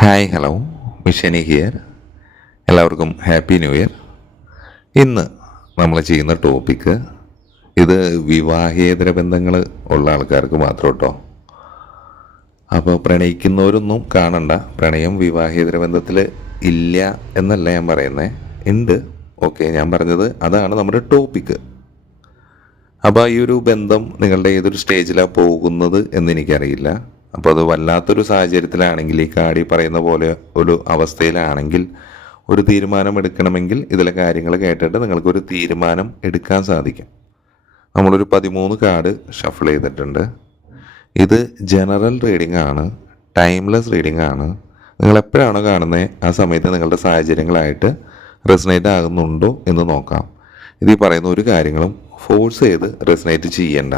Hi hello Mishani here. എല്ലാവർക്കും happy new year. ഇന്ന് നമ്മൾ ചെയ്യുന്ന ടോപ്പിക്ക് ഇത് വിവാഹേതര ബന്ധങ്ങൾ ഉള്ള ആൾക്കാർക്ക് മാത്രം കേട്ടോ. അപ്പോൾ പ്രണയിക്കുന്നവരൊന്നും കാണണ്ട. പ്രണയം വിവാഹേതര ബന്ധത്തിൽ ഇല്ല എന്നല്ല ഞാൻ പറയുന്നത്, ഉണ്ട്. ഓക്കെ, ഞാൻ പറഞ്ഞത് അതാണ് നമ്മുടെ ടോപ്പിക്ക്. അപ്പോൾ ഈ ഒരു ബന്ധം നിങ്ങളുടെ ഏതൊരു സ്റ്റേജിലാണ് പോകുന്നത് എന്ന് എനിക്കറിയില്ല. അപ്പോൾ അത് വല്ലാത്തൊരു സാഹചര്യത്തിലാണെങ്കിൽ, ഈ കാടി പറയുന്ന പോലെ ഒരു അവസ്ഥയിലാണെങ്കിൽ ഒരു തീരുമാനം എടുക്കണമെങ്കിൽ ഇതിലെ കാര്യങ്ങൾ കേട്ടിട്ട് നിങ്ങൾക്കൊരു തീരുമാനം എടുക്കാൻ സാധിക്കും. നമ്മളൊരു 13 കാർഡ് ഷഫിൾ ചെയ്തിട്ടുണ്ട്. ഇത് ജനറൽ റീഡിംഗ് ആണ്, ടൈംലെസ് റീഡിംഗ് ആണ്. നിങ്ങൾ എപ്പോഴാണോ കാണുന്നത് ആ സമയത്ത് നിങ്ങളുടെ സാഹചര്യങ്ങളായിട്ട് റെസനേറ്റ് ആകുന്നുണ്ടോ എന്ന് നോക്കാം. ഇത് ഈ പറയുന്ന ഒരു കാര്യങ്ങളും ഫോഴ്സ് ചെയ്ത് റെസനേറ്റ് ചെയ്യണ്ട.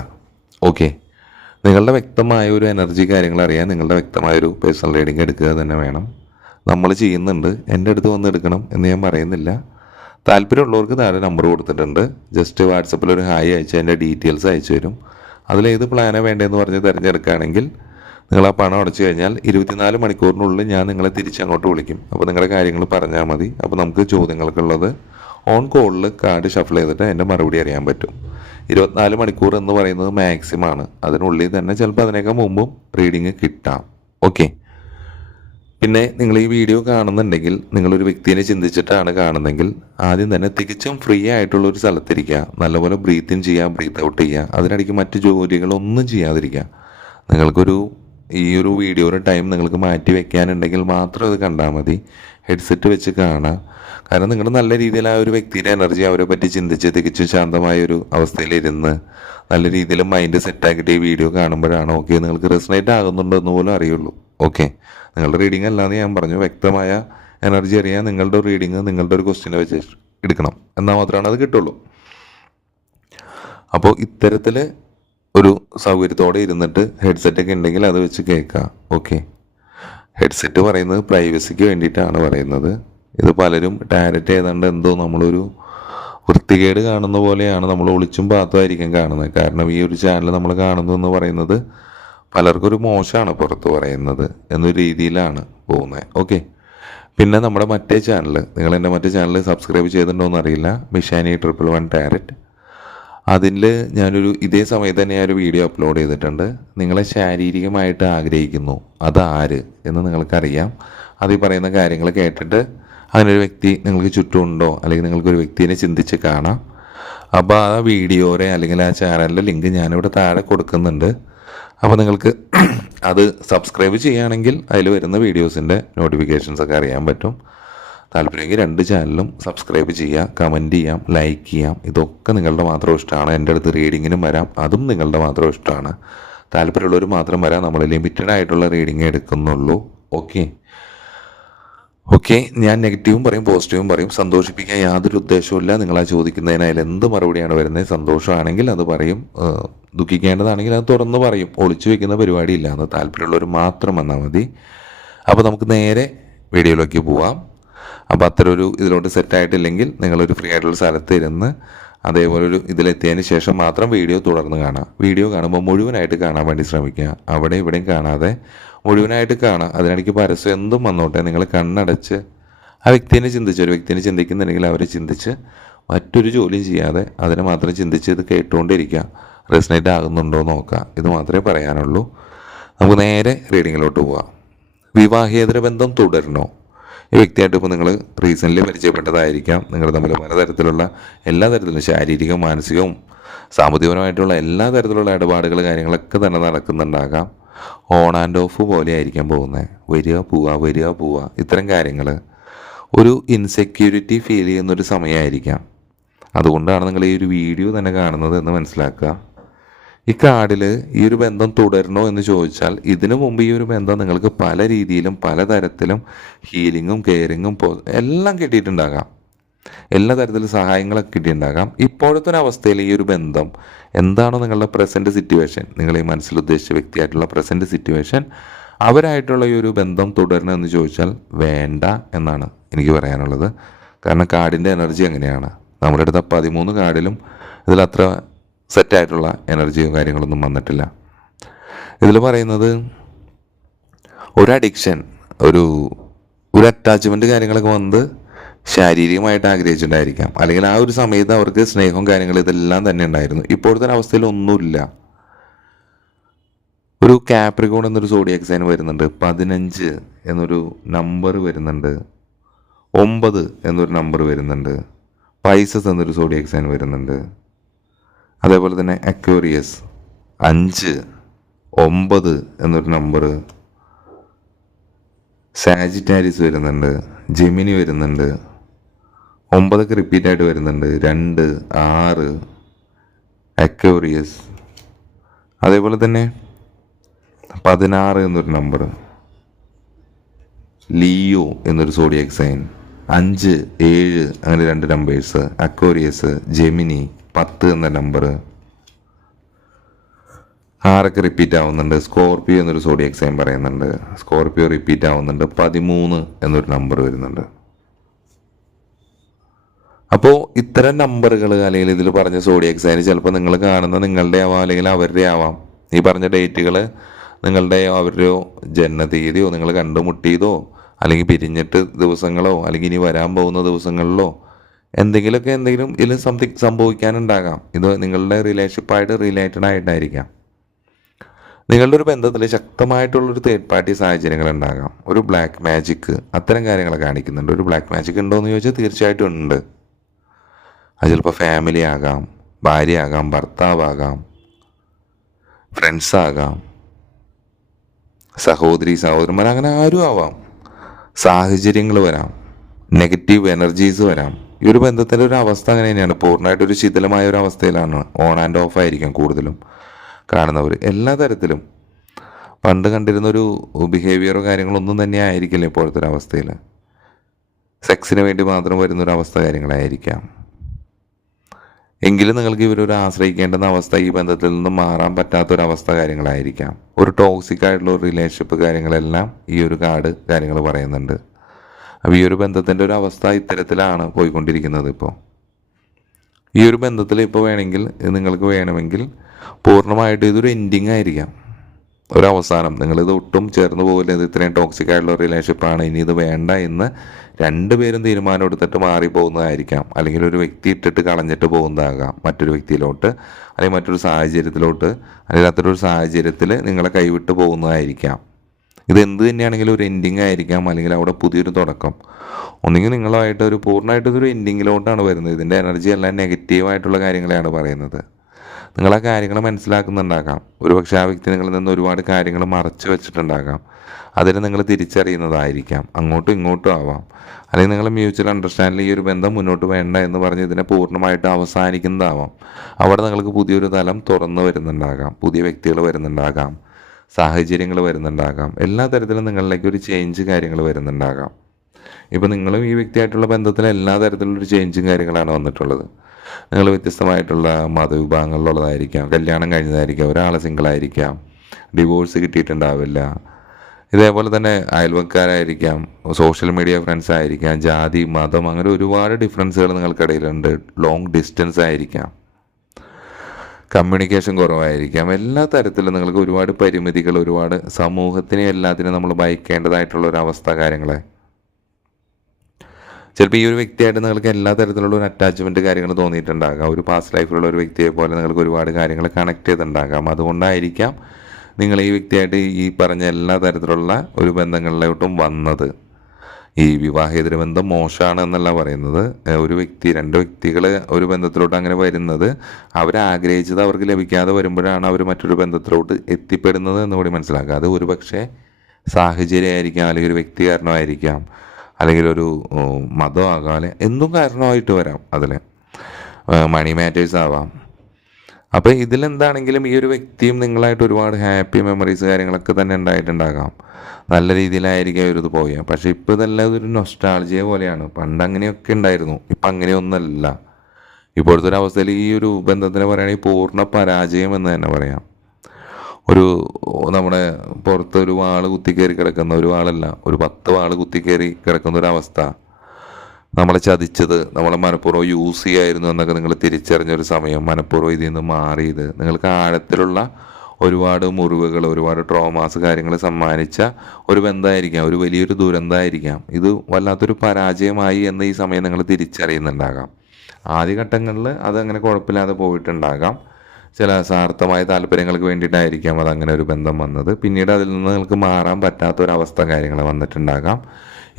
ഓക്കെ, നിങ്ങളുടെ വ്യക്തമായ ഒരു എനർജി കാര്യങ്ങൾ അറിയാൻ നിങ്ങളുടെ വ്യക്തമായൊരു പേഴ്സണൽ റീഡിംഗ് എടുക്കുക തന്നെ വേണം. നമ്മൾ ചെയ്യുന്നുണ്ട്, എൻ്റെ അടുത്ത് വന്ന് എടുക്കണം എന്ന് ഞാൻ പറയുന്നില്ല. താല്പര്യമുള്ളവർക്ക് താഴെ നമ്പർ കൊടുത്തിട്ടുണ്ട്. ജസ്റ്റ് വാട്സപ്പിൽ ഒരു ഹായ് അയച്ച് അതിൻ്റെ ഡീറ്റെയിൽസ് അയച്ചു തരും. അതിലേത് പ്ലാനാണ് വേണ്ടതെന്ന് പറഞ്ഞ് തിരഞ്ഞെടുക്കുകയാണെങ്കിൽ നിങ്ങൾ ആ പണം അടച്ചു കഴിഞ്ഞാൽ 24 മണിക്കൂറിനുള്ളിൽ ഞാൻ നിങ്ങളെ തിരിച്ചങ്ങോട്ട് വിളിക്കും. അപ്പോൾ നിങ്ങളുടെ കാര്യങ്ങൾ പറഞ്ഞാൽ മതി. അപ്പോൾ നമുക്ക് ചോദ്യങ്ങൾക്കുള്ളത് ഓൺ കോളിൽ കാർഡ് ഷഫിൾ ചെയ്തിട്ട് എൻ്റെ മറുപടി അറിയാൻ പറ്റും. 24 മണിക്കൂർ എന്ന് പറയുന്നത് മാക്സിമം ആണ്. അതിനുള്ളിൽ തന്നെ ചിലപ്പോൾ അതിനേക്കാൾ മുമ്പും റീഡിങ് കിട്ടാം. ഓക്കെ, പിന്നെ നിങ്ങൾ ഈ വീഡിയോ കാണുന്നുണ്ടെങ്കിൽ നിങ്ങളൊരു വ്യക്തിയെ ചിന്തിച്ചിട്ടാണ് കാണുന്നതെങ്കിൽ ആദ്യം തന്നെ തികച്ചും ഫ്രീ ആയിട്ടുള്ള ഒരു സ്ഥലത്തിരിക്കുക. നല്ലപോലെ ബ്രീത്ത് ഇൻ ചെയ്യുക, ബ്രീത്ത് ഔട്ട് ചെയ്യുക. അതിനിടയ്ക്ക് മറ്റു ജോലികളൊന്നും ചെയ്യാതിരിക്കുക. നിങ്ങൾക്കൊരു ഈ ഒരു വീഡിയോയുടെ ടൈം നിങ്ങൾക്ക് മാറ്റി വെക്കാനുണ്ടെങ്കിൽ മാത്രം അത് കണ്ടാൽ മതി. ഹെഡ്സെറ്റ് വെച്ച് കാണുക. കാരണം നിങ്ങൾ നല്ല രീതിയിൽ ആ ഒരു വ്യക്തിയുടെ എനർജി അവരെ പറ്റി ചിന്തിച്ച് തികച്ചും ശാന്തമായൊരു അവസ്ഥയിലിരുന്ന് നല്ല രീതിയിൽ മൈൻഡ് സെറ്റാക്കിയിട്ട് ഈ വീഡിയോ കാണുമ്പോഴാണ് ഓക്കെ നിങ്ങൾക്ക് റെസനേറ്റ് ആകുന്നുണ്ടോ എന്ന് പോലും അറിയുള്ളൂ. ഓക്കെ, നിങ്ങളുടെ റീഡിംഗ് അല്ലാതെ ഞാൻ പറഞ്ഞു, വ്യക്തമായ എനർജി അറിയാൻ നിങ്ങളുടെ റീഡിങ് നിങ്ങളുടെ ഒരു ക്വസ്റ്റ്യനെ വെച്ച് എടുക്കണം, എന്നാൽ മാത്രമാണ് അത് കിട്ടുള്ളൂ. അപ്പോൾ ഇത്തരത്തിൽ ഒരു സൗകര്യത്തോടെ ഇരുന്നിട്ട് ഹെഡ്സെറ്റൊക്കെ ഉണ്ടെങ്കിൽ അത് വെച്ച് കേൾക്കുക. ഓക്കെ, ഹെഡ്സെറ്റ് പറയുന്നത് പ്രൈവസിക്ക് വേണ്ടിയിട്ടാണ് പറയുന്നത്. ഇത് പലരും ഡയറക്റ്റ് ചെയ്തുകൊണ്ട് എന്തോ നമ്മളൊരു വൃത്തികേട് കാണുന്ന പോലെയാണ്, നമ്മൾ ഒളിച്ചും പാത്തുമായിരിക്കും കാണുന്നത്. കാരണം ഈ ഒരു ചാനൽ നമ്മൾ കാണുന്നതെന്ന് പറയുന്നത് പലർക്കൊരു മോശമാണ് പുറത്ത് പറയുന്നത് എന്നൊരു രീതിയിലാണ് പോകുന്നത്. ഓക്കെ, പിന്നെ നമ്മുടെ മറ്റേ ചാനൽ, നിങ്ങൾ എൻ്റെ മറ്റേ ചാനൽ സബ്സ്ക്രൈബ് ചെയ്തിട്ടുണ്ടോ എന്നറിയില്ല, മിഷാനി 111 ടാരറ്റ്. അതിൽ ഞാനൊരു ഇതേ സമയത്ത് തന്നെ ഞാനൊരു വീഡിയോ അപ്ലോഡ് ചെയ്തിട്ടുണ്ട്. നിങ്ങളെ ശാരീരികമായിട്ട് ആഗ്രഹിക്കുന്നു, അതാര് എന്ന് നിങ്ങൾക്കറിയാം. അത് ഈ പറയുന്ന കാര്യങ്ങൾ കേട്ടിട്ട് അങ്ങനൊരു വ്യക്തി നിങ്ങൾക്ക് ചുറ്റുമുണ്ടോ, അല്ലെങ്കിൽ നിങ്ങൾക്കൊരു വ്യക്തിയെ ചിന്തിച്ച് കാണാം. അപ്പോൾ ആ വീഡിയോയുടെ അല്ലെങ്കിൽ ആ ചാനലിൻ്റെ ലിങ്ക് ഞാനിവിടെ താഴെ കൊടുക്കുന്നുണ്ട്. അപ്പോൾ നിങ്ങൾക്ക് അത് സബ്സ്ക്രൈബ് ചെയ്യുകയാണെങ്കിൽ അതിൽ വരുന്ന വീഡിയോസിൻ്റെ നോട്ടിഫിക്കേഷൻസൊക്കെ അറിയാൻ പറ്റും. താല്പര്യമെങ്കിൽ 2 ചാനലും സബ്സ്ക്രൈബ് ചെയ്യുക, കമൻറ്റ് ചെയ്യാം, ലൈക്ക് ചെയ്യാം. ഇതൊക്കെ നിങ്ങളുടെ മാത്രം ഇഷ്ടമാണ്. എൻ്റെ അടുത്ത് റീഡിങ്ങിനും വരാം, അതും നിങ്ങളുടെ മാത്രം ഇഷ്ടമാണ്. താല്പര്യമുള്ളവർ മാത്രം വരാം. നമ്മൾ ലിമിറ്റഡ് ആയിട്ടുള്ള റീഡിങ് എടുക്കുന്നുള്ളൂ. ഓക്കെ, ഞാൻ നെഗറ്റീവും പറയും പോസിറ്റീവും പറയും. സന്തോഷിപ്പിക്കാൻ യാതൊരു ഉദ്ദേശവുമില്ല. നിങ്ങളാ ചോദിക്കുന്നതിന് അതിൽ എന്ത് മറുപടിയാണ് വരുന്നത്? സന്തോഷമാണെങ്കിൽ അത് പറയും, ദുഃഖിക്കേണ്ടതാണെങ്കിൽ അത് തുറന്ന് പറയും. ഒളിച്ചു വെക്കുന്ന പരിപാടിയില്ല. എന്ന് താല്പര്യമുള്ളവർ മാത്രം വന്നാൽ മതി. അപ്പോൾ നമുക്ക് നേരെ വീഡിയോയിലേക്ക് പോവാം. അപ്പോൾ അത്തരമൊരു ഇതിലോട്ട് സെറ്റായിട്ടില്ലെങ്കിൽ നിങ്ങളൊരു ഫ്രീ ആയിട്ടുള്ള സ്ഥലത്ത് ഇരുന്ന് അതേപോലെ ഒരു ഇതിലെത്തിയതിന് ശേഷം മാത്രം വീഡിയോ തുടർന്ന് കാണാം. വീഡിയോ കാണുമ്പോൾ മുഴുവനായിട്ട് കാണാൻ വേണ്ടി ശ്രമിക്കുക. അവിടെ ഇവിടെയും കാണാതെ മുഴുവനായിട്ട് കാണുക. അതിനിടയ്ക്ക് പരസ്യം എന്തും വന്നോട്ടെ, നിങ്ങൾ കണ്ണടച്ച് ആ വ്യക്തിനെ ചിന്തിച്ച്, ഒരു വ്യക്തിനെ ചിന്തിക്കുന്നുണ്ടെങ്കിൽ അവരെ ചിന്തിച്ച് മറ്റൊരു ജോലിയും ചെയ്യാതെ അതിനെ മാത്രം ചിന്തിച്ച് ഇത് കേട്ടുകൊണ്ടിരിക്കുക. റെസനേറ്റ് ആകുന്നുണ്ടോ നോക്കുക. ഇത് മാത്രമേ പറയാനുള്ളൂ. നമുക്ക് നേരെ റീഡിങ്ങിലോട്ട് പോവാം. വിവാഹേതര ബന്ധം തുടരണോ? ഈ വ്യക്തിയായിട്ട് ഇപ്പോൾ നിങ്ങൾ റീസെൻ്റ്ലി പരിചയപ്പെട്ടതായിരിക്കാം. നിങ്ങൾ തമ്മിൽ പലതരത്തിലുള്ള എല്ലാ തരത്തിലും ശാരീരികവും മാനസികവും സാമ്പത്തികപരമായിട്ടുള്ള എല്ലാ തരത്തിലുള്ള ഇടപാടുകൾ കാര്യങ്ങളൊക്കെ തന്നെ നടക്കുന്നുണ്ടാകാം. ഓൺ ആൻഡ് ഓഫ് പോലെ ആയിരിക്കാൻ പോകുന്നത്. വരിക പോവുക ഇത്തരം കാര്യങ്ങൾ. ഒരു ഇൻസെക്യൂരിറ്റി ഫീൽ ചെയ്യുന്നൊരു സമയമായിരിക്കാം. അതുകൊണ്ടാണ് നിങ്ങൾ ഈ ഒരു വീഡിയോ തന്നെ കാണുന്നത് എന്ന് മനസ്സിലാക്കുക. ഈ കാർഡിൽ ഈ ഒരു ബന്ധം തുടരണോ എന്ന് ചോദിച്ചാൽ, ഇതിനു മുമ്പ് ഈ ഒരു ബന്ധം നിങ്ങൾക്ക് പല രീതിയിലും പലതരത്തിലും ഹീലിങ്ങും കെയറിങ്ങും എല്ലാം കിട്ടിയിട്ടുണ്ടാകാം. എല്ലാ തരത്തിലും സഹായങ്ങളൊക്കെ കിട്ടിയിട്ടുണ്ടാകാം. ഇപ്പോഴത്തെ ഒരു അവസ്ഥയിൽ ഈ ഒരു ബന്ധം എന്താണോ നിങ്ങളുടെ പ്രസൻറ്റ് സിറ്റുവേഷൻ, നിങ്ങൾ ഈ മനസ്സിൽ ഉദ്ദേശിച്ച വ്യക്തിയായിട്ടുള്ള പ്രസൻറ്റ് സിറ്റുവേഷൻ, അവരായിട്ടുള്ള ഈ ഒരു ബന്ധം തുടരണമെന്ന് ചോദിച്ചാൽ വേണ്ട എന്നാണ് എനിക്ക് പറയാനുള്ളത്. കാരണം കാർഡിൻ്റെ എനർജി അങ്ങനെയാണ്. നമ്മുടെ അടുത്ത 13 കാർഡിലും ഇതിലത്ര സെറ്റായിട്ടുള്ള എനർജിയും കാര്യങ്ങളൊന്നും വന്നിട്ടില്ല. ഇതിൽ പറയുന്നത് ഒരു അഡിക്ഷൻ, ഒരു ഒരു അറ്റാച്ച്മെൻറ്റ് കാര്യങ്ങളൊക്കെ വന്ന് ശാരീരികമായിട്ട് ആഗ്രഹിച്ചിട്ടുണ്ടായിരിക്കാം. അല്ലെങ്കിൽ ആ ഒരു സമയത്ത് അവർക്ക് സ്നേഹവും കാര്യങ്ങളും ഇതെല്ലാം തന്നെ ഉണ്ടായിരുന്നു. ഇപ്പോഴത്തെ അവസ്ഥയിൽ ഒന്നുമില്ല. ഒരു കാപ്രിക്കോൺ എന്നൊരു സോഡിയാക് സൈൻ വരുന്നുണ്ട്, 15 എന്നൊരു നമ്പർ വരുന്നുണ്ട്, 9 എന്നൊരു നമ്പർ വരുന്നുണ്ട്, പൈസസ് എന്നൊരു സോഡിയാക് സൈൻ വരുന്നുണ്ട്. അതേപോലെ തന്നെ അക്വേറിയസ് 5, 9 എന്നൊരു നമ്പർ, സാജിറ്റാരിസ് വരുന്നുണ്ട്, ജെമിനി വരുന്നുണ്ട്, 9 റിപ്പീറ്റായിട്ട് വരുന്നുണ്ട്, 2, 6 അക്വേറിയസ്. അതേപോലെ തന്നെ 16 എന്നൊരു നമ്പർ, ലിയോ എന്നൊരു സോഡിയാക് സൈൻ, 5, 7 അങ്ങനെ 2 നമ്പേഴ്സ്, അക്വേറിയസ്, ജെമിനി, 10 എന്ന നമ്പർ, 6 റിപ്പീറ്റ് ആവുന്നുണ്ട്. സ്കോർപിയോ എന്നൊരു സോഡിയാക് സൈൻ പറയുന്നുണ്ട്, സ്കോർപിയോ റിപ്പീറ്റ് ആവുന്നുണ്ട്, 13 എന്നൊരു നമ്പർ വരുന്നുണ്ട്. അപ്പോൾ ഇത്തരം നമ്പറുകൾ അല്ലെങ്കിൽ ഇതിൽ പറഞ്ഞ സോഡിയാക് സൈൻ ചിലപ്പോൾ നിങ്ങൾ കാണുന്ന നിങ്ങളുടെ ആവാം, അല്ലെങ്കിൽ അവരുടെ ആവാം. ഈ പറഞ്ഞ ഡേറ്റുകൾ നിങ്ങളുടെ അവരുടെയോ ജന്മതീയതിയോ നിങ്ങൾ കണ്ടുമുട്ടിയതോ അല്ലെങ്കിൽ പിരിഞ്ഞിട്ട് ദിവസങ്ങളോ അല്ലെങ്കിൽ ഇനി വരാൻ പോകുന്ന ദിവസങ്ങളിലോ എന്തെങ്കിലും ഇതിൽ സംതിങ് സംഭവിക്കാനുണ്ടാകാം. ഇത് നിങ്ങളുടെ റിലേഷൻഷിപ്പായിട്ട് റിലേറ്റഡ് ആയിട്ടായിരിക്കാം. നിങ്ങളുടെ ഒരു ബന്ധത്തിൽ ശക്തമായിട്ടുള്ളൊരു തേർഡ് പാർട്ടി സാഹചര്യങ്ങൾ ഉണ്ടാകാം. ഒരു ബ്ലാക്ക് മാജിക് അത്തരം കാര്യങ്ങൾ കാണിക്കുന്നുണ്ട്. ഒരു ബ്ലാക്ക് മാജിക് ഉണ്ടോ എന്ന് ചോദിച്ചാൽ തീർച്ചയായിട്ടും ഉണ്ട്. അത് ചിലപ്പോൾ ഫാമിലി ആകാം, ഭാര്യ ആകാം, ഭർത്താവാകാം, ഫ്രണ്ട്സാകാം, സഹോദരി സഹോദരന്മാർ, അങ്ങനെ ആരും ആവാം. സാഹചര്യങ്ങൾ വരാം, നെഗറ്റീവ് എനർജീസ് വരാം. ഈ ഒരു ബന്ധത്തിൻ്റെ ഒരു അവസ്ഥ അങ്ങനെ തന്നെയാണ്. പൂർണ്ണമായിട്ടൊരു ശിഥിലമായ ഒരു അവസ്ഥയിലാണ്. ഓൺ ആൻഡ് ഓഫ് ആയിരിക്കും കൂടുതലും കാണുന്നവർ. എല്ലാ തരത്തിലും പണ്ട് കണ്ടിരുന്നൊരു ബിഹേവിയറോ കാര്യങ്ങളൊന്നും തന്നെ ആയിരിക്കില്ല ഇപ്പോഴത്തെ ഒരു അവസ്ഥയിൽ. സെക്സിന് വേണ്ടി മാത്രം വരുന്നൊരവസ്ഥ കാര്യങ്ങളായിരിക്കാം. എങ്കിലും നിങ്ങൾക്ക് ഇവരൊരു ആശ്രയിക്കേണ്ടുന്ന അവസ്ഥ, ഈ ബന്ധത്തിൽ നിന്ന് മാറാൻ പറ്റാത്തൊരവസ്ഥ കാര്യങ്ങളായിരിക്കാം. ഒരു ടോക്സിക് ആയിട്ടുള്ള ഒരു റിലേഷൻഷിപ്പ് കാര്യങ്ങളെല്ലാം ഈ ഒരു കാർഡ് കാര്യങ്ങൾ പറയുന്നുണ്ട്. അപ്പോൾ ഈ ഒരു ബന്ധത്തിൻ്റെ ഒരു അവസ്ഥ ഇത്തരത്തിലാണ് പോയിക്കൊണ്ടിരിക്കുന്നത്. ഇപ്പോൾ ഈ ഒരു ബന്ധത്തിൽ ഇപ്പോൾ നിങ്ങൾക്ക് വേണമെങ്കിൽ പൂർണ്ണമായിട്ട് ഇതൊരു എൻഡിങ് ആയിരിക്കാം, ഒരവസാനം. നിങ്ങളിത് ഒട്ടും ചേർന്ന് പോകില്ല. ഇത് ഇത്രയും ടോക്സിക് ആയിട്ടുള്ള റിലേഷൻഷിപ്പാണ്, ഇനി ഇത് വേണ്ട എന്ന് രണ്ടുപേരും തീരുമാനം എടുത്തിട്ട് മാറിപ്പോകുന്നതായിരിക്കാം. അല്ലെങ്കിൽ ഒരു വ്യക്തി ഇട്ടിട്ട് കളഞ്ഞിട്ട് പോകുന്നതാകാം മറ്റൊരു വ്യക്തിയിലോട്ട്, അല്ലെങ്കിൽ മറ്റൊരു സാഹചര്യത്തിലോട്ട്, അല്ലെങ്കിൽ അത്തരൊരു സാഹചര്യത്തിൽ നിങ്ങളെ കൈവിട്ട് പോകുന്നതായിരിക്കാം. ഇത് എന്ത് തന്നെയാണെങ്കിലും ഒരു എൻഡിങ് ആയിരിക്കാം, അല്ലെങ്കിൽ അവിടെ പുതിയൊരു തുടക്കം. ഒന്നുകിൽ നിങ്ങളുമായിട്ട് ഒരു പൂർണ്ണമായിട്ട് ഇതൊരു എൻഡിങ്ങിലോട്ടാണ് വരുന്നത്. ഇതിൻ്റെ എനർജി എല്ലാം നെഗറ്റീവായിട്ടുള്ള കാര്യങ്ങളെയാണ് പറയുന്നത്. നിങ്ങൾ ആ കാര്യങ്ങൾ മനസ്സിലാക്കുന്നുണ്ടാകാം. ഒരുപക്ഷെ ആ വ്യക്തി നിങ്ങളിൽ നിന്ന് ഒരുപാട് കാര്യങ്ങൾ മറച്ചു വെച്ചിട്ടുണ്ടാകാം. അതിന് നിങ്ങൾ തിരിച്ചറിയുന്നതായിരിക്കാം. അങ്ങോട്ടും ഇങ്ങോട്ടും ആവാം. അല്ലെങ്കിൽ നിങ്ങൾ മ്യൂച്വൽ അണ്ടർസ്റ്റാൻഡിൽ ഈ ഒരു ബന്ധം മുന്നോട്ട് വേണ്ട എന്ന് പറഞ്ഞ് ഇതിനെ പൂർണ്ണമായിട്ട് അവസാനിക്കുന്നതാവാം. അവിടെ നിങ്ങൾക്ക് പുതിയൊരു തലം തുറന്നു വരുന്നുണ്ടാകാം, പുതിയ വ്യക്തികൾ വരുന്നുണ്ടാകാം, സാഹചര്യങ്ങൾ വരുന്നുണ്ടാകാം. എല്ലാ തരത്തിലും നിങ്ങളിലേക്ക് ഒരു ചേഞ്ച് കാര്യങ്ങൾ വരുന്നുണ്ടാകാം. ഇപ്പോൾ നിങ്ങളും ഈ വ്യക്തിയായിട്ടുള്ള ബന്ധത്തിൽ എല്ലാ തരത്തിലുള്ളൊരു ചേഞ്ചും കാര്യങ്ങളാണ് വന്നിട്ടുള്ളത്. നിങ്ങൾ വ്യത്യസ്തമായിട്ടുള്ള മതവിഭാഗങ്ങളിലുള്ളതായിരിക്കാം, കല്യാണം കഴിഞ്ഞതായിരിക്കാം, ഒരാൾ സിംഗിളായിരിക്കാം, ഡിവോഴ്സ് കിട്ടിയിട്ടുണ്ടാവില്ല. ഇതേപോലെ തന്നെ അയൽവക്കാരായിരിക്കാം, സോഷ്യൽ മീഡിയ ഫ്രണ്ട്സ് ആയിരിക്കാം, ജാതി മതം അങ്ങനെ ഒരുപാട് ഡിഫറൻസുകൾ നിങ്ങൾക്കിടയിലുണ്ട്. ലോങ് ഡിസ്റ്റൻസ് ആയിരിക്കാം, കമ്മ്യൂണിക്കേഷൻ കുറവായിരിക്കാം. എല്ലാ തരത്തിലും നിങ്ങൾക്ക് ഒരുപാട് പരിമിതികൾ, ഒരുപാട് സമൂഹത്തിനെ എല്ലാത്തിനും നമ്മൾ ഭയക്കേണ്ടതായിട്ടുള്ള ഒരു അവസ്ഥ കാര്യങ്ങളെ. ചിലപ്പോൾ ഈ ഒരു വ്യക്തിയായിട്ട് നിങ്ങൾക്ക് എല്ലാ തരത്തിലുള്ള ഒരു അറ്റാച്ച്മെൻറ്റ് കാര്യങ്ങൾ തോന്നിയിട്ടുണ്ടാകാം. ഒരു പാസ്റ്റ് ലൈഫിലുള്ള ഒരു വ്യക്തിയെ പോലെ നിങ്ങൾക്ക് ഒരുപാട് കാര്യങ്ങൾ കണക്ട് ചെയ്തിട്ടുണ്ടാകാം. അതുകൊണ്ടായിരിക്കാം നിങ്ങൾ ഈ വ്യക്തിയായിട്ട് ഈ പറഞ്ഞ എല്ലാ തരത്തിലുള്ള ഒരു ബന്ധങ്ങളിലോട്ടും വന്നത്. ഈ വിവാഹേതര ബന്ധം മോശമാണ് എന്നല്ല പറയുന്നത്. ഒരു വ്യക്തി, രണ്ട് വ്യക്തികൾ ഒരു ബന്ധത്തിലോട്ട് അങ്ങനെ വരുന്നത് അവരാഗ്രഹിച്ചത് അവർക്ക് ലഭിക്കാതെ വരുമ്പോഴാണ് അവർ മറ്റൊരു ബന്ധത്തിലോട്ട് എത്തിപ്പെടുന്നത് എന്ന് കൂടി മനസ്സിലാക്കുക. അത് ഒരു പക്ഷേ സാഹചര്യമായിരിക്കാം, അല്ലെങ്കിൽ ഒരു വ്യക്തി കാരണമായിരിക്കാം, അല്ലെങ്കിൽ ഒരു മതമാകാം, അല്ലെ എന്തും കാരണമായിട്ട് വരാം. അതിൽ മണി മാറ്റേഴ്സ് ആവാം. അപ്പോൾ ഇതിലെന്താണെങ്കിലും ഈ ഒരു വ്യക്തിയും നിങ്ങളായിട്ട് ഒരുപാട് ഹാപ്പി മെമ്മറീസ് കാര്യങ്ങളൊക്കെ തന്നെ ഉണ്ടായിട്ടുണ്ടാകാം. നല്ല രീതിയിലായിരിക്കും അവരിത് പോയാൽ. പക്ഷേ ഇപ്പോൾ ഇതെല്ലാം ഇതൊരു നൊസ്റ്റാൾജിയ പോലെയാണ്. പണ്ട് അങ്ങനെയൊക്കെ ഉണ്ടായിരുന്നു, ഇപ്പം അങ്ങനെയൊന്നല്ല. ഇപ്പോഴത്തെ ഒരു അവസ്ഥയിൽ ഈ ഒരു ബന്ധത്തിനെ പറയുകയാണെങ്കിൽ പൂർണ്ണ പരാജയം എന്ന് തന്നെ പറയാം. ഒരു നമ്മുടെ പുറത്ത് ഒരു വാൾ കുത്തിക്കയറി കിടക്കുന്ന, ഒരു വാളല്ല, ഒരു 10 വാൾ കുത്തിക്കയറി കിടക്കുന്ന ഒരവസ്ഥ. നമ്മളെ ചതിച്ചത്, നമ്മളെ മനഃപൂർവ്വം യൂസ് ചെയ്യായിരുന്നു എന്നൊക്കെ നിങ്ങൾ തിരിച്ചറിഞ്ഞൊരു സമയം, മനഃപൂർവ്വം ഇതിൽ നിന്ന് മാറിയത്, നിങ്ങൾക്ക് ആഴത്തിലുള്ള ഒരുപാട് മുറിവുകൾ, ഒരുപാട് ട്രോമാസ് കാര്യങ്ങൾ സമ്മാനിച്ച ഒരു ബന്ധമായിരിക്കാം, ഒരു വലിയൊരു ദുരന്തമായിരിക്കാം. ഇത് വല്ലാത്തൊരു പരാജയമായി എന്ന് ഈ സമയം നിങ്ങൾ തിരിച്ചറിയുന്നുണ്ടാകാം. ആദ്യഘട്ടങ്ങളിൽ അതങ്ങനെ കുഴപ്പമില്ലാതെ പോയിട്ടുണ്ടാകാം. ചില സ്വാർത്ഥമായ താല്പര്യങ്ങൾക്ക് വേണ്ടിയിട്ടായിരിക്കാം അതങ്ങനെ ഒരു ബന്ധം വന്നത്. പിന്നീട് അതിൽ നിന്ന് നിങ്ങൾക്ക് മാറാൻ പറ്റാത്തൊരവസ്ഥ കാര്യങ്ങൾ വന്നിട്ടുണ്ടാകാം.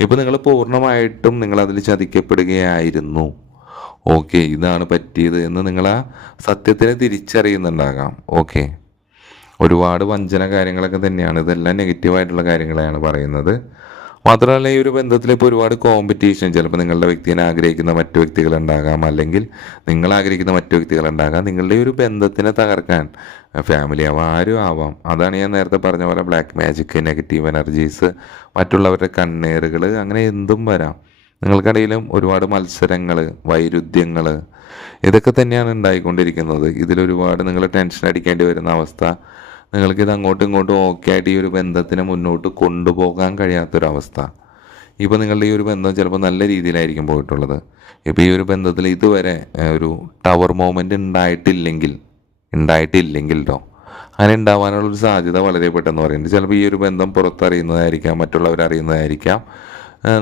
ഇപ്പോൾ നിങ്ങൾ പൂർണ്ണമായിട്ടും നിങ്ങളതിൽ ചതിക്കപ്പെടുകയായിരുന്നു. ഓക്കെ, ഇതാണ് പറ്റിയത് എന്ന് നിങ്ങൾ ആ സത്യത്തിനെ തിരിച്ചറിയുന്നുണ്ടാകാം. ഓക്കെ, ഒരുപാട് വഞ്ചന കാര്യങ്ങളൊക്കെ തന്നെയാണ്. ഇതെല്ലാം നെഗറ്റീവായിട്ടുള്ള കാര്യങ്ങളെയാണ് പറയുന്നത്. മാത്രമല്ല, ഈ ഒരു ബന്ധത്തിൽ ഇപ്പോൾ ഒരുപാട് കോമ്പറ്റീഷൻ, ചിലപ്പോൾ നിങ്ങളുടെ വ്യക്തിനെ ആഗ്രഹിക്കുന്ന മറ്റു വ്യക്തികളുണ്ടാകാം, അല്ലെങ്കിൽ നിങ്ങൾ ആഗ്രഹിക്കുന്ന മറ്റു വ്യക്തികളുണ്ടാകാം. നിങ്ങളുടെ ഈ ഒരു ബന്ധത്തിനെ തകർക്കാൻ ഫാമിലി ആവാം, ആരും ആവാം. അതാണ് ഞാൻ നേരത്തെ പറഞ്ഞ പോലെ ബ്ലാക്ക് മാജിക്, നെഗറ്റീവ് എനർജീസ്, മറ്റുള്ളവരുടെ കണ്ണേറുകൾ, അങ്ങനെ എന്തും വരാം. നിങ്ങൾക്കിടയിലും ഒരുപാട് മത്സരങ്ങൾ, വൈരുദ്ധ്യങ്ങൾ, ഇതൊക്കെ തന്നെയാണ് ഉണ്ടായിക്കൊണ്ടിരിക്കുന്നത്. ഇതിലൊരുപാട് നിങ്ങൾ ടെൻഷൻ അടിക്കേണ്ടി വരുന്ന അവസ്ഥ, നിങ്ങൾക്കിത് അങ്ങോട്ടും ഇങ്ങോട്ടും ഓക്കെ ആയിട്ട് ഈ ഒരു ബന്ധത്തിനെ മുന്നോട്ട് കൊണ്ടുപോകാൻ കഴിയാത്തൊരവസ്ഥ. ഇപ്പോൾ നിങ്ങളുടെ ഈ ഒരു ബന്ധം ചിലപ്പോൾ നല്ല രീതിയിലായിരിക്കും പോയിട്ടുള്ളത്. ഇപ്പോൾ ഈ ഒരു ബന്ധത്തിൽ ഇതുവരെ ഒരു ടവർ മൊമെൻ്റ് ഉണ്ടായിട്ടില്ലെങ്കിൽ കേട്ടോ, അങ്ങനെ ഉണ്ടാവാനുള്ളൊരു സാധ്യത വളരെ പെട്ടെന്ന് പറയുന്നുണ്ട്. ചിലപ്പോൾ ഈ ഒരു ബന്ധം പുറത്തറിയുന്നതായിരിക്കാം, മറ്റുള്ളവരറിയുന്നതായിരിക്കാം.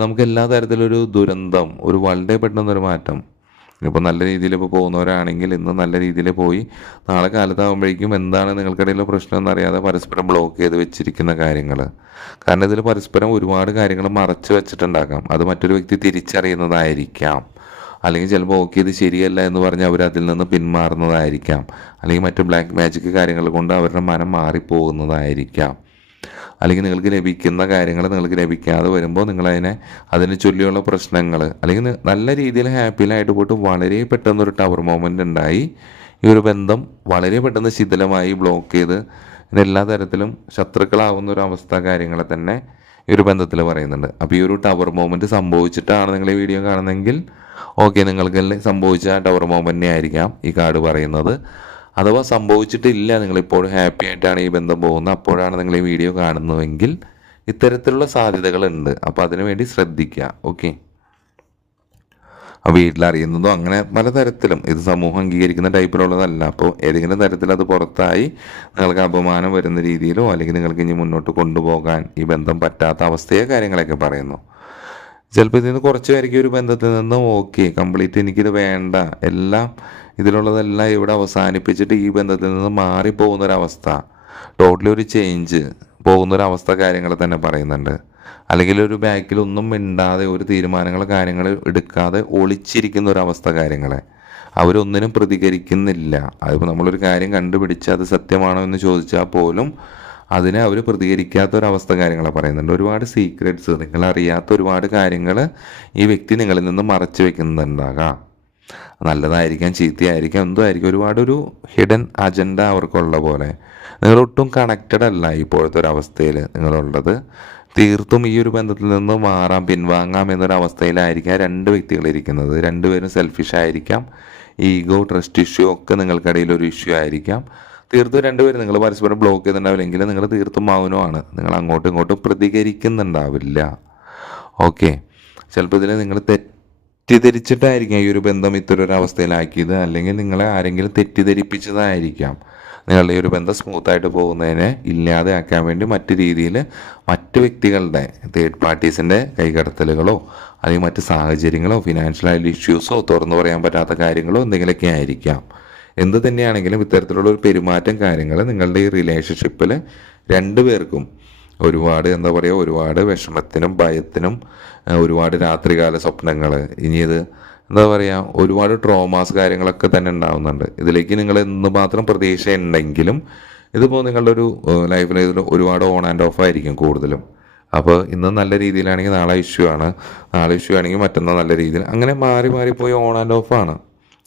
നമുക്ക് എല്ലാ തരത്തിലൊരു ദുരന്തം, ഒരു വളരെ പെട്ടെന്നൊരു മാറ്റം. ഇപ്പോൾ നല്ല രീതിയിൽ ഇപ്പോൾ പോകുന്നവരാണെങ്കിൽ ഇന്ന് നല്ല രീതിയിൽ പോയി നാളെ കാലത്താകുമ്പോഴേക്കും എന്താണ് നിങ്ങൾക്കിടയിലുള്ള പ്രശ്നം എന്നറിയാതെ പരസ്പരം ബ്ലോക്ക് ചെയ്ത് വെച്ചിരിക്കുന്ന കാര്യങ്ങൾ. കാരണം ഇതിൽ പരസ്പരം ഒരുപാട് കാര്യങ്ങൾ മറച്ചു വെച്ചിട്ടുണ്ടാകാം. അത് മറ്റൊരു വ്യക്തി തിരിച്ചറിയുന്നതായിരിക്കാം. അല്ലെങ്കിൽ ചിലപ്പോൾ ഓക്കെ ഇത് ശരിയല്ല എന്ന് പറഞ്ഞ് അവർ അതിൽ നിന്ന് പിന്മാറുന്നതായിരിക്കാം. അല്ലെങ്കിൽ മറ്റു ബ്ലാക്ക് മാജിക് കാര്യങ്ങൾ കൊണ്ട് അവരുടെ മനം മാറിപ്പോകുന്നതായിരിക്കാം. അല്ലെങ്കിൽ നിങ്ങൾക്ക് ലഭിക്കുന്ന കാര്യങ്ങൾ നിങ്ങൾക്ക് ലഭിക്കാതെ വരുമ്പോൾ അതിനെ ചൊല്ലിയുള്ള പ്രശ്നങ്ങൾ, അല്ലെങ്കിൽ നല്ല രീതിയിൽ ഹാപ്പിയിലായിട്ട് പോയിട്ട് വളരെ പെട്ടെന്നൊരു ടവർ മൊമെൻ്റ് ഉണ്ടായി ഈ ഒരു ബന്ധം വളരെ പെട്ടെന്ന് ശിഥിലമായി ബ്ലോക്ക് ചെയ്ത് എല്ലാ തരത്തിലും ശത്രുക്കളാവുന്ന ഒരു അവസ്ഥ കാര്യങ്ങളെ തന്നെ ഈ ഒരു ബന്ധത്തിൽ പറയുന്നുണ്ട്. അപ്പോൾ ഈ ഒരു ടവർ മൊമെൻ്റ് സംഭവിച്ചിട്ടാണ് നിങ്ങൾ ഈ വീഡിയോ കാണുന്നതെങ്കിൽ ഓക്കെ, നിങ്ങൾക്ക് സംഭവിച്ച ടവർ മൊമെൻ്റിനെ ആയിരിക്കാം ഈ കാർഡ് പറയുന്നത്. അഥവാ സംഭവിച്ചിട്ടില്ല, നിങ്ങളിപ്പോൾ ഹാപ്പി ആയിട്ടാണ് ഈ ബന്ധം പോകുന്നത്, അപ്പോഴാണ് നിങ്ങൾ ഈ വീഡിയോ കാണുന്നതെങ്കിൽ ഇത്തരത്തിലുള്ള സാധ്യതകളുണ്ട്. അപ്പോൾ അതിനു വേണ്ടി ശ്രദ്ധിക്കുക. ഓക്കെ, വീട്ടിലറിയുന്നതോ അങ്ങനെ പലതരത്തിലും ഇത് സമൂഹം അംഗീകരിക്കുന്ന ടൈപ്പിലുള്ളതല്ല. അപ്പോൾ ഏതെങ്കിലും തരത്തിൽ അത് പുറത്തായി നിങ്ങൾക്ക് അപമാനം വരുന്ന രീതിയിലോ, അല്ലെങ്കിൽ നിങ്ങൾക്ക് ഇനി മുന്നോട്ട് കൊണ്ടുപോകാൻ ഈ ബന്ധം പറ്റാത്ത അവസ്ഥയോ കാര്യങ്ങളൊക്കെ പറയുന്നു. ചിലപ്പോൾ ഇതിൽ നിന്ന് കുറച്ച് പേർക്ക് ഒരു ബന്ധത്തിൽ നിന്ന് ഓക്കെ കംപ്ലീറ്റ് എനിക്കിത് വേണ്ട, എല്ലാം ഇതിലുള്ളതെല്ലാം ഇവിടെ അവസാനിപ്പിച്ചിട്ട് ഈ ബന്ധത്തിൽ നിന്ന് മാറിപ്പോകുന്നൊരവസ്ഥ, ടോട്ടലി ഒരു ചേഞ്ച് പോകുന്നൊരവസ്ഥ കാര്യങ്ങൾ തന്നെ പറയുന്നുണ്ട്. അല്ലെങ്കിൽ ഒരു ബാക്കിൽ ഒന്നും മിണ്ടാതെ ഒരു തീരുമാനങ്ങൾ കാര്യങ്ങൾ എടുക്കാതെ ഒളിച്ചിരിക്കുന്ന ഒരവസ്ഥ കാര്യങ്ങളെ, അവരൊന്നിനും പ്രതികരിക്കുന്നില്ല. അതിപ്പോൾ നമ്മളൊരു കാര്യം കണ്ടുപിടിച്ച് അത് സത്യമാണോ എന്ന് ചോദിച്ചാൽ പോലും അതിനെ അവർ പ്രതികരിക്കാത്തൊരവസ്ഥ കാര്യങ്ങളെ പറയുന്നുണ്ട്. ഒരുപാട് സീക്രറ്റ്സ്, നിങ്ങളറിയാത്ത ഒരുപാട് കാര്യങ്ങൾ ഈ വ്യക്തി നിങ്ങളിൽ നിന്ന് മറച്ചു വെക്കുന്നുണ്ടാകാം. നല്ലതായിരിക്കാം, ചീത്തയായിരിക്കാം, എന്തോ ആയിരിക്കും. ഒരുപാടൊരു ഹിഡൻ അജണ്ട അവർക്കുള്ള പോലെ. നിങ്ങളൊട്ടും കണക്റ്റഡ് അല്ല ഇപ്പോഴത്തെ ഒരവസ്ഥയിൽ നിങ്ങളുള്ളത്. തീർത്തും ഈ ഒരു ബന്ധത്തിൽ നിന്ന് മാറാം, പിൻവാങ്ങാം എന്നൊരവസ്ഥയിലായിരിക്കാം രണ്ട് വ്യക്തികളിരിക്കുന്നത്. രണ്ടുപേരും സെൽഫിഷ് ആയിരിക്കാം. ഈഗോ, ട്രസ്റ്റ് ഇഷ്യൂ ഒക്കെ നിങ്ങൾക്കിടയിൽ ഒരു ഇഷ്യൂ ആയിരിക്കാം. തീർത്തും രണ്ടുപേരും നിങ്ങൾ പരസ്പരം ബ്ലോക്ക് ചെയ്തിട്ടുണ്ടാവില്ലെങ്കിൽ നിങ്ങൾ തീർത്തും മൗനമാണ്. നിങ്ങൾ അങ്ങോട്ടും ഇങ്ങോട്ടും പ്രതികരിക്കുന്നുണ്ടാവില്ല. ഓക്കെ, ചിലപ്പോൾ ഇതിൽ നിങ്ങൾ തെറ്റിദ്ധരിച്ചിട്ടായിരിക്കാം ഈ ഒരു ബന്ധം ഇത്തരൊരു അവസ്ഥയിലാക്കിയത്, അല്ലെങ്കിൽ നിങ്ങളെ ആരെങ്കിലും തെറ്റിദ്ധരിപ്പിച്ചതായിരിക്കാം. നിങ്ങളുടെ ഈ ഒരു ബന്ധം സ്മൂത്തായിട്ട് പോകുന്നതിനെ ഇല്ലാതെ ആക്കാൻ വേണ്ടി മറ്റു രീതിയിൽ മറ്റു വ്യക്തികളുടെ തേർഡ് പാർട്ടീസിൻ്റെ കൈകടത്തലുകളോ, അല്ലെങ്കിൽ മറ്റ് സാഹചര്യങ്ങളോ, ഫിനാൻഷ്യൽ ഇഷ്യൂസോ, തുറന്നു പറയാൻ പറ്റാത്ത കാര്യങ്ങളോ എന്തെങ്കിലുമൊക്കെ ആയിരിക്കാം. എന്ത് തന്നെയാണെങ്കിലും ഇത്തരത്തിലുള്ള ഒരു പെരുമാറ്റം കാര്യങ്ങൾ നിങ്ങളുടെ ഈ റിലേഷൻഷിപ്പിൽ രണ്ടുപേർക്കും ഒരുപാട് ഒരുപാട് വിഷമത്തിനും ഭയത്തിനും, ഒരുപാട് രാത്രികാല സ്വപ്നങ്ങൾ, ഇനിയത് ഒരുപാട് ട്രോമാസ് കാര്യങ്ങളൊക്കെ തന്നെ ഉണ്ടാകുന്നുണ്ട്. ഇതിലേക്ക് നിങ്ങൾ എന്തുമാത്രം പ്രതീക്ഷ ഉണ്ടെങ്കിലും ഇതിപ്പോൾ നിങ്ങളുടെ ഒരു ലൈഫിൽ ഇതിൽ ഒരുപാട് ഓൺ ആൻഡ് ഓഫ് ആയിരിക്കും കൂടുതലും. അപ്പോൾ ഇന്ന് നല്ല രീതിയിലാണെങ്കിൽ നാളെ ഇഷ്യൂ ആണ്, നാളെ ഇഷ്യൂ ആണെങ്കിൽ മറ്റന്നാൾ നല്ല രീതിയിൽ, അങ്ങനെ മാറി മാറിപ്പോയി ഓൺ ആൻഡ് ഓഫ് ആണ്.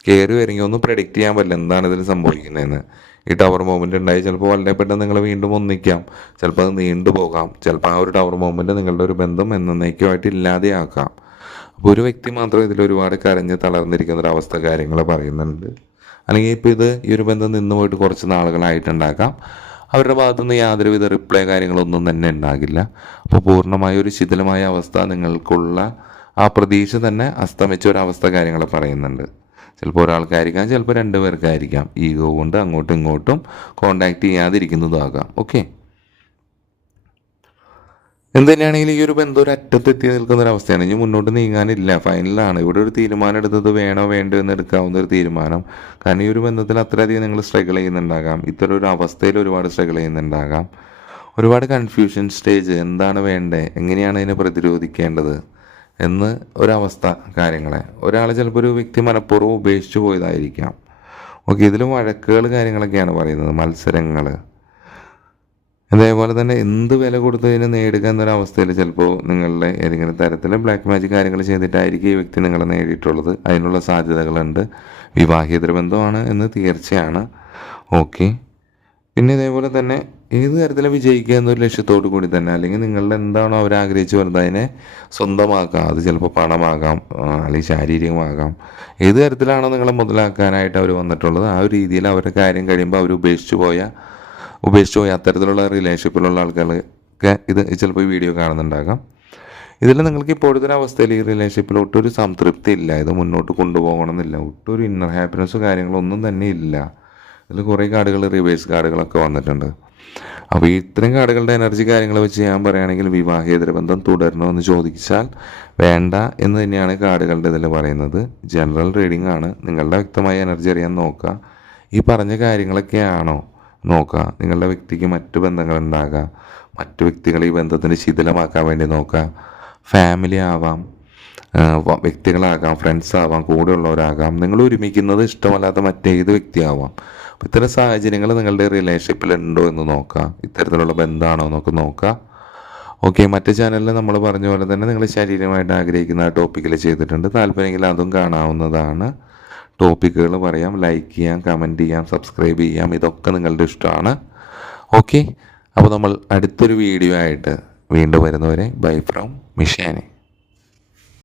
കയറി വരങ്ങി ഒന്നും പ്രെഡിക്റ്റ് ചെയ്യാൻ പറ്റില്ല എന്താണ് ഇതിൽ സംഭവിക്കുന്നതെന്ന്. ഈ ടവർ മൊമെൻ്റ് ഉണ്ടായി ചിലപ്പോൾ വളരെ പെട്ടെന്ന് നിങ്ങൾ വീണ്ടും ഒന്നിക്കാം, ചിലപ്പോൾ അത് നീണ്ടുപോകാം, ചിലപ്പോൾ ആ ഒരു ടവർ മൊമെൻ്റ് നിങ്ങളുടെ ഒരു ബന്ധം എന്നേക്കുമായിട്ട് ഇല്ലാതെയാക്കാം. അപ്പോൾ ഒരു വ്യക്തി മാത്രം ഇതിൽ ഒരുപാട് കരഞ്ഞ് തളർന്നിരിക്കുന്ന ഒരു അവസ്ഥ കാര്യങ്ങൾ പറയുന്നുണ്ട്. അല്ലെങ്കിൽ ഇപ്പോൾ ഈ ഒരു ബന്ധം നിന്ന് പോയിട്ട് കുറച്ച് നാളുകളായിട്ടുണ്ടാകാം. അവരുടെ ഭാഗത്തുനിന്ന് യാതൊരുവിധ റിപ്ലൈ കാര്യങ്ങളൊന്നും തന്നെ ഉണ്ടാകില്ല. അപ്പോൾ പൂർണ്ണമായ ഒരു ശിഥിലമായ അവസ്ഥ, നിങ്ങൾക്കുള്ള ആ പ്രതീക്ഷ തന്നെ അസ്തമിച്ച ഒരവസ്ഥ കാര്യങ്ങൾ പറയുന്നുണ്ട്. ചിലപ്പോൾ ഒരാൾക്കായിരിക്കാം, ചിലപ്പോൾ 2 പേർക്കായിരിക്കാം. ഈഗോ കൊണ്ട് അങ്ങോട്ടും ഇങ്ങോട്ടും കോണ്ടാക്ട് ചെയ്യാതിരിക്കുന്നതും ആകാം. ഓക്കെ, എന്ത് തന്നെയാണെങ്കിലും ഈ ഒരു ബന്ധം ഒരു അറ്റത്തെത്തി നിൽക്കുന്ന ഒരു അവസ്ഥയാണ്. ഇനി മുന്നോട്ട് നീങ്ങാനില്ല, ഫൈനലാണ്. ഇവിടെ ഒരു തീരുമാനം എടുത്തത് വേണോ വേണ്ടോ എന്ന് എടുക്കാവുന്ന ഒരു തീരുമാനം. കാരണം ഈ ഒരു ബന്ധത്തിൽ അത്രയധികം നിങ്ങൾ സ്ട്രഗിൾ ചെയ്യുന്നുണ്ടാകാം, ഇത്തരം ഒരു അവസ്ഥയിൽ ഒരുപാട് സ്ട്രഗിൾ ചെയ്യുന്നുണ്ടാകാം. ഒരുപാട് കൺഫ്യൂഷൻ സ്റ്റേജ്, എന്താണ് വേണ്ടത്, എങ്ങനെയാണ് അതിനെ പ്രതിരോധിക്കേണ്ടത് എന്ന് ഒരവസ്ഥ കാര്യങ്ങളെ. ഒരാൾ ചിലപ്പോൾ ഒരു വ്യക്തി മനഃപൂർവ്വം ഉപേക്ഷിച്ച് പോയതായിരിക്കാം. ഓക്കെ, ഇതിലും വഴക്കുകൾ കാര്യങ്ങളൊക്കെയാണ് പറയുന്നത്, മത്സരങ്ങൾ. അതേപോലെ തന്നെ എന്ത് വില കൊടുത്തതിനെ നേടുക എന്നൊരവസ്ഥയിൽ ചിലപ്പോൾ നിങ്ങളുടെ ഏതെങ്കിലും തരത്തിൽ ബ്ലാക്ക് മാജിക് കാര്യങ്ങൾ ചെയ്തിട്ടായിരിക്കും ഈ വ്യക്തി നിങ്ങളെ നേടിയിട്ടുള്ളത്. അതിനുള്ള സാധ്യതകളുണ്ട്. വിവാഹേതര ബന്ധമാണ് എന്ന് തീർച്ചയാണ്. ഓക്കെ, പിന്നെ ഇതേപോലെ തന്നെ ഏത് തരത്തിൽ വിജയിക്കുക എന്നൊരു ലക്ഷ്യത്തോടു കൂടി തന്നെ, അല്ലെങ്കിൽ നിങ്ങളുടെ എന്താണോ അവർ ആഗ്രഹിച്ച് വരുന്നത് അതിനെ സ്വന്തമാക്കാം. അത് ചിലപ്പോൾ പണമാകാം, അല്ലെങ്കിൽ ശാരീരികമാകാം. ഏത് തരത്തിലാണോ നിങ്ങളെ മുതലാക്കാനായിട്ട് അവർ വന്നിട്ടുള്ളത് ആ ഒരു രീതിയിൽ അവരുടെ കാര്യം കഴിയുമ്പോൾ അവർ ഉപേക്ഷിച്ച് പോയ അത്തരത്തിലുള്ള റിലേഷൻഷിപ്പിലുള്ള ആൾക്കാർക്ക് ഇത് ചിലപ്പോൾ ഈ വീഡിയോ കാണുന്നുണ്ടാകാം. ഇതിൽ നിങ്ങൾക്ക് ഇപ്പോഴത്തെ ഒരു അവസ്ഥയിൽ ഈ റിലേഷൻഷിപ്പിൽ ഒട്ടൊരു സംതൃപ്തി ഇല്ല, ഇത് മുന്നോട്ട് കൊണ്ടുപോകണമെന്നില്ല, ഒട്ടൊരു ഇന്നർ ഹാപ്പിനെസ്സോ കാര്യങ്ങളൊന്നും തന്നെ ഇല്ല. ഇതിൽ കുറേ കാർഡുകൾ, റിവേഴ്സ് കാർഡുകളൊക്കെ വന്നിട്ടുണ്ട്. അപ്പോൾ ഇത്രയും കാർഡുകളുടെ എനർജി കാര്യങ്ങൾ വെച്ച് ഞാൻ പറയുകയാണെങ്കിൽ വിവാഹേതര ബന്ധം തുടരണോ എന്ന് ചോദിച്ചാൽ വേണ്ട എന്ന് തന്നെയാണ് കാർഡുകളുടെ ഇതിൽ പറയുന്നത്. ജനറൽ റീഡിംഗ് ആണ്, നിങ്ങളുടെ വ്യക്തമായ എനർജി അറിയാൻ നോക്കുക. ഈ പറഞ്ഞ കാര്യങ്ങളൊക്കെയാണോ നോക്കുക. നിങ്ങളുടെ വ്യക്തിക്ക് മറ്റു ബന്ധങ്ങളുണ്ടാകാം, മറ്റു വ്യക്തികളെ ഈ ബന്ധത്തിന് ശിഥിലമാക്കാൻ വേണ്ടി നോക്കുക. ഫാമിലി ആവാം, വ്യക്തികളാകാം, ഫ്രണ്ട്സ് ആവാം, കൂടെയുള്ളവരാകാം, നിങ്ങൾ ഒരുമിക്കുന്നത് ഇഷ്ടമല്ലാത്ത മറ്റേത് വ്യക്തിയാവാം. അപ്പോൾ ഇത്തരം സാഹചര്യങ്ങൾ നിങ്ങളുടെ റിലേഷൻഷിപ്പിൽ ഉണ്ടോ എന്ന് നോക്കുക. ഇത്തരത്തിലുള്ള ബന്ധമാണോ എന്നൊക്കെ നോക്കുക. ഓക്കെ, മറ്റു ചാനലിൽ നമ്മൾ പറഞ്ഞ പോലെ തന്നെ നിങ്ങൾ ശാരീരികമായിട്ട് ആഗ്രഹിക്കുന്ന ആ ടോപ്പിക്കിൽ ചെയ്തിട്ടുണ്ട്. താല്പര്യമെങ്കിൽ അതും കാണാവുന്നതാണ്. ടോപ്പിക്കുകൾ പറയാം, ലൈക്ക് ചെയ്യാം, കമൻറ്റ് ചെയ്യാം, സബ്സ്ക്രൈബ് ചെയ്യാം, ഇതൊക്കെ നിങ്ങളുടെ ഇഷ്ടമാണ്. ഓക്കെ, അപ്പോൾ നമ്മൾ അടുത്തൊരു വീഡിയോ ആയിട്ട് വീണ്ടും വരുന്നവരെ ബൈ ഫ്രം മിഷാനി.